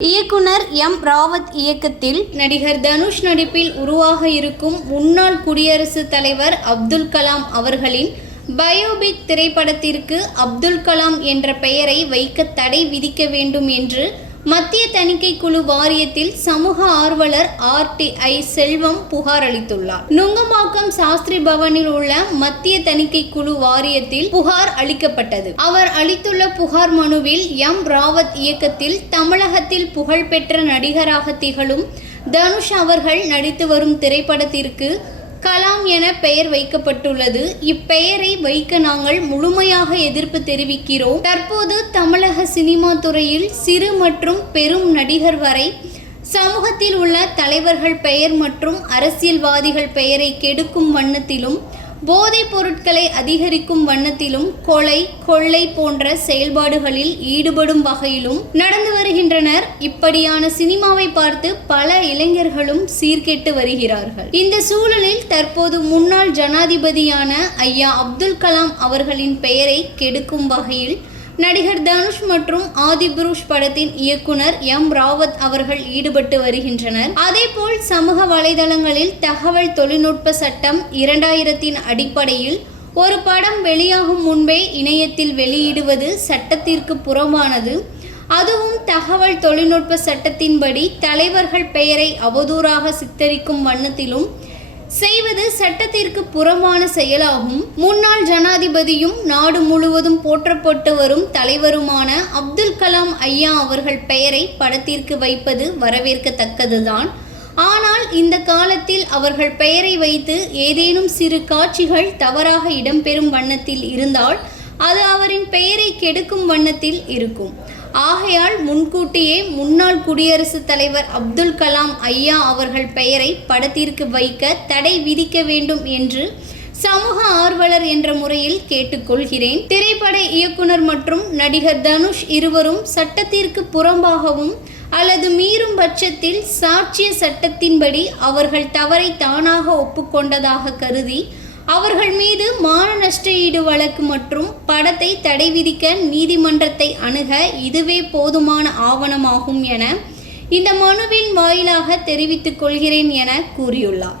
இயக்குனர் எம். ராவத் இயக்கத்தில் நடிகர் தனுஷ் நடிப்பில் உருவாக இருக்கும் முன்னாள் குடியரசுத் தலைவர் அப்துல் கலாம் அவர்களின் பயோபிக் திரைப்படத்திற்கு அப்துல் கலாம் என்ற பெயரை வைக்க தடை விதிக்க வேண்டும் என்று மத்திய தணிக்கை குழு வாரியத்தில் சமூக ஆர்வலர் RTI செல்வம் புகார் அளித்துள்ளார். நுங்கம்பாக்கம் சாஸ்திரி பவனில் உள்ள மத்திய தணிக்கை குழு வாரியத்தில் புகார் அளிக்கப்பட்டது. அவர் அளித்துள்ள புகார் மனுவில் எம். ராவத் இயக்கத்தில் தமிழகத்தில் புகழ்பெற்ற நடிகராக திகழும் தனுஷ் அவர்கள் நடித்து வரும் திரைப்படத்திற்கு கலாம் என பெயர் வைக்கப்பட்டுள்ளது. இப்பெயரை வைக்க நாங்கள் முழுமையாக எதிர்ப்பு தெரிவிக்கிறோம். தற்போது தமிழக சினிமா துறையில் சிறு மற்றும் பெரும் நடிகர் வரை சமூகத்தில் உள்ள தலைவர்கள் பெயர் மற்றும் அரசியல்வாதிகள் பெயரை கெடுக்கும் வண்ணத்திலும் போதைப் பொருட்களை அதிகரிக்கும் வண்ணத்திலும் கொலை கொள்ளை போன்ற செயல்பாடுகளில் ஈடுபடும் வகையிலும் நடந்து வருகின்றனர். இப்படியான சினிமாவை பார்த்து பல இளைஞர்களும் சீர்கெட்டு வருகிறார்கள். இந்த சூழலில் தற்போது முன்னாள் ஜனாதிபதியான ஐயா அப்துல் கலாம் அவர்களின் பெயரை கெடுக்கும் வகையில் நடிகர் தனுஷ் மற்றும் ஆதிபுருஷ் படத்தின் இயக்குனர் எம். ராவத் அவர்கள் ஈடுபட்டு வருகின்றனர். அதேபோல் சமூக வலைதளங்களில் தகவல் தொழில்நுட்ப சட்டம் 2000 அடிப்படையில் ஒரு படம் வெளியாகும் முன்பே இணையத்தில் வெளியிடுவது சட்டத்திற்கு புறம்பானது. அதுவும் தகவல் தொழில்நுட்ப சட்டத்தின்படி தலைவர்கள் பெயரை அவதூறாக சித்தரிக்கும் வண்ணத்திலும் செய்வது சட்டத்திற்கு புறம்பான செயலாகும். முன்னாள் ஜனாதிபதியும் நாடு முழுவதும் போற்றப்பட்டு வரும் தலைவருமான அப்துல் கலாம் ஐயா அவர்கள் பெயரை படத்திற்கு வைப்பது வரவேற்கத்தக்கதுதான். ஆனால் இந்த காலத்தில் அவர்கள் பெயரை வைத்து ஏதேனும் சிறு காட்சிகள் தவறாக இடம்பெறும் வண்ணத்தில் இருந்தால் அது அவரின் பெயரை கெடுக்கும் வண்ணத்தில் இருக்கும். ஆகையால் முன்கூட்டியே முன்னாள் குடியரசுத் தலைவர் அப்துல் கலாம் ஐயா அவர்கள் பெயரை படத்திற்கு வைக்க தடை விதிக்க வேண்டும் என்று சமூக ஆர்வலர் என்ற முறையில் கேட்டுக்கொள்கிறேன். திரைப்பட இயக்குனர் மற்றும் நடிகர் தனுஷ் இருவரும் சட்டத்திற்கு புறம்பாகவும் அல்லது மீறும் பட்சத்தில் சாட்சிய சட்டத்தின்படி அவர்கள் தவறை தானாக ஒப்புக்கொண்டதாக கருதி அவர்கள் மீது மான நஷ்ட ஈடு வழக்கு மற்றும் படத்தை தடை விதிக்க நீதிமன்றத்தை அணுக இதுவே போதுமான ஆவணமாகும் என இந்த மனுவின் வாயிலாக தெரிவித்துக் கொள்கிறேன் என கூறியுள்ளார்.